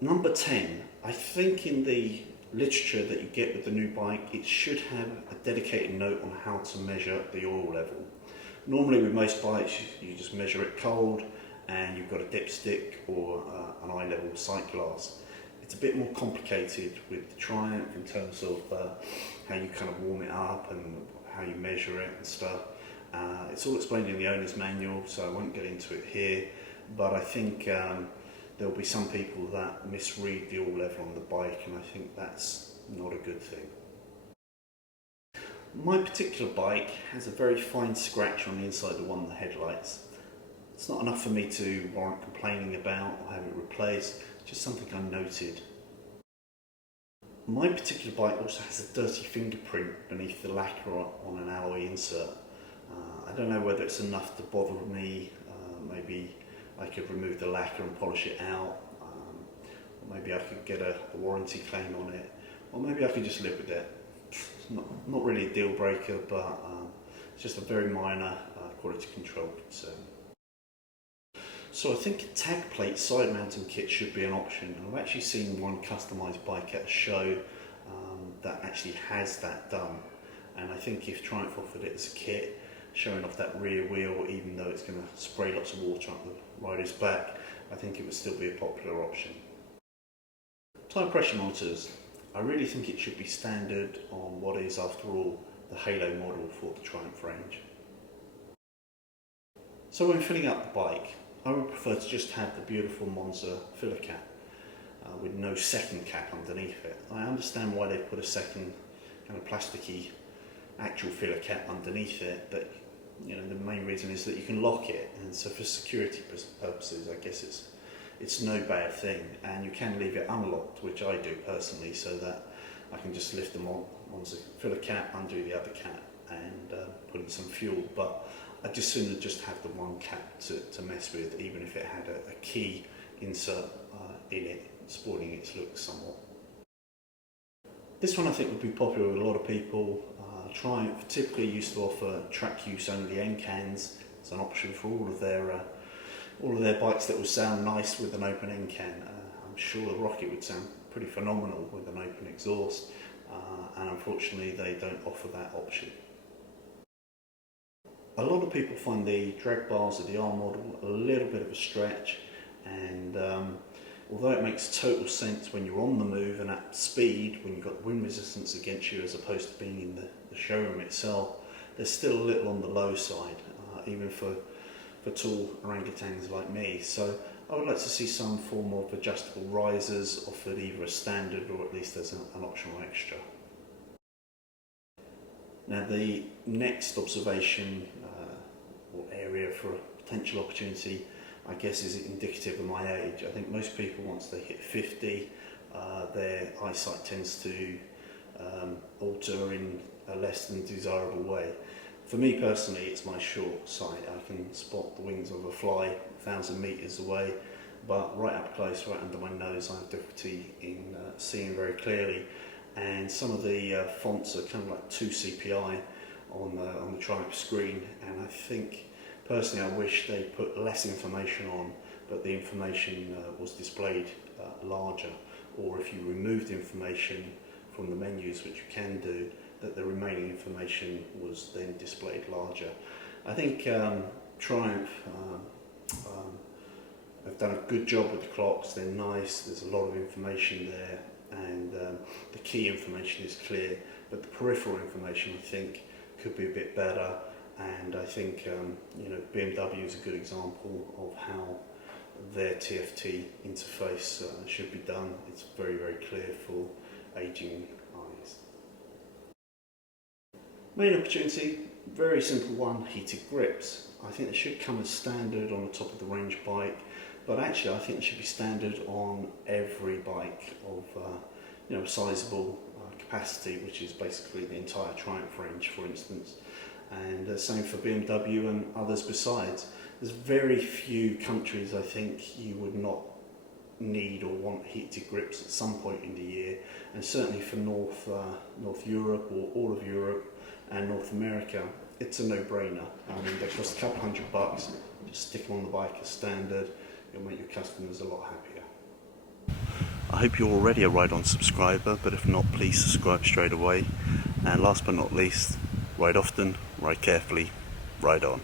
Number 10, I think in the literature that you get with the new bike, it should have a dedicated note on how to measure the oil level. Normally with most bikes, you just measure it cold and you've got a dipstick or an eye level sight glass. It's a bit more complicated with the Triumph in terms of how you kind of warm it up and how you measure it and stuff. It's all explained in the owner's manual, so I won't get into it here, but I think there'll be some people that misread the oil level on the bike, and I think that's not a good thing. My particular bike has a very fine scratch on the inside of one of the headlights. It's not enough for me to warrant complaining about or have it replaced, just something I noted. My particular bike also has a dirty fingerprint beneath the lacquer on an alloy insert. I don't know whether it's enough to bother me. Maybe I could remove the lacquer and polish it out, or maybe I could get a warranty claim on it, or maybe I could just live with it. It's not really a deal breaker, but it's just a very minor quality control concern. So I think a tag plate side mounting kit should be an option. I've actually seen one customised bike at a show that actually has that done, and I think if Triumph offered it as a kit, showing off that rear wheel, even though it's going to spray lots of water up the rider's back, I think it would still be a popular option. Tyre pressure monitors. I really think it should be standard on what is, after all, the Halo model for the Triumph range. So when filling up the bike, I would prefer to just have the beautiful Monza filler cap with no second cap underneath it. I understand why they put a second kind of plasticky actual filler cap underneath it, but you know, the main reason is that you can lock it, and so for security purposes I guess it's no bad thing, and you can leave it unlocked, which I do personally, so that I can just lift the Monza filler cap, undo the other cap and put in some fuel. But I'd just sooner just have the one cap to mess with, even if it had a key insert in it, spoiling its look somewhat. This one I think would be popular with a lot of people. Triumph typically used to offer track use only end cans as an option for all of their bikes that would sound nice with an open end can. I'm sure the Rocket would sound pretty phenomenal with an open exhaust, and unfortunately they don't offer that option. A lot of people find the drag bars of the R model a little bit of a stretch, and although it makes total sense when you're on the move and at speed, when you've got wind resistance against you as opposed to being in the showroom itself, they're still a little on the low side, even for tall orangutans like me. So I would like to see some form of adjustable risers offered, either as standard or at least as an optional extra. Now the next observation or area for a potential opportunity, I guess, is indicative of my age. I think most people, once they hit 50, their eyesight tends to alter in a less than desirable way. For me personally, it's my short sight. I can spot the wings of a fly 1,000 metres away, but right up close, right under my nose, I have difficulty in seeing very clearly. And some of the fonts are kind of like 2 CPI on the Triumph screen, and I think personally I wish they put less information on, but the information was displayed larger, or if you removed information from the menus, which you can do, that the remaining information was then displayed larger. I think Triumph have done a good job with the clocks. They're nice, there's a lot of information there, and the key information is clear, but the peripheral information I think could be a bit better. And I think you know, BMW is a good example of how their TFT interface should be done. It's very, very clear for aging eyes. Main opportunity, very simple one, heated grips. I think they should come as standard on a top of the range bike, but actually I think they should be standard on every bike of you know, sizable capacity, which is basically the entire Triumph range, for instance. And same for BMW and others besides. There's very few countries I think you would not need or want heated grips at some point in the year, and certainly for North Europe or all of Europe and North America, it's a no-brainer. I mean, they cost a couple $100, just stick them on the bike as standard, it'll make your customers a lot happier. I hope you're already a Ride On subscriber, but if not, please subscribe straight away. And last but not least, ride often, ride carefully, ride on.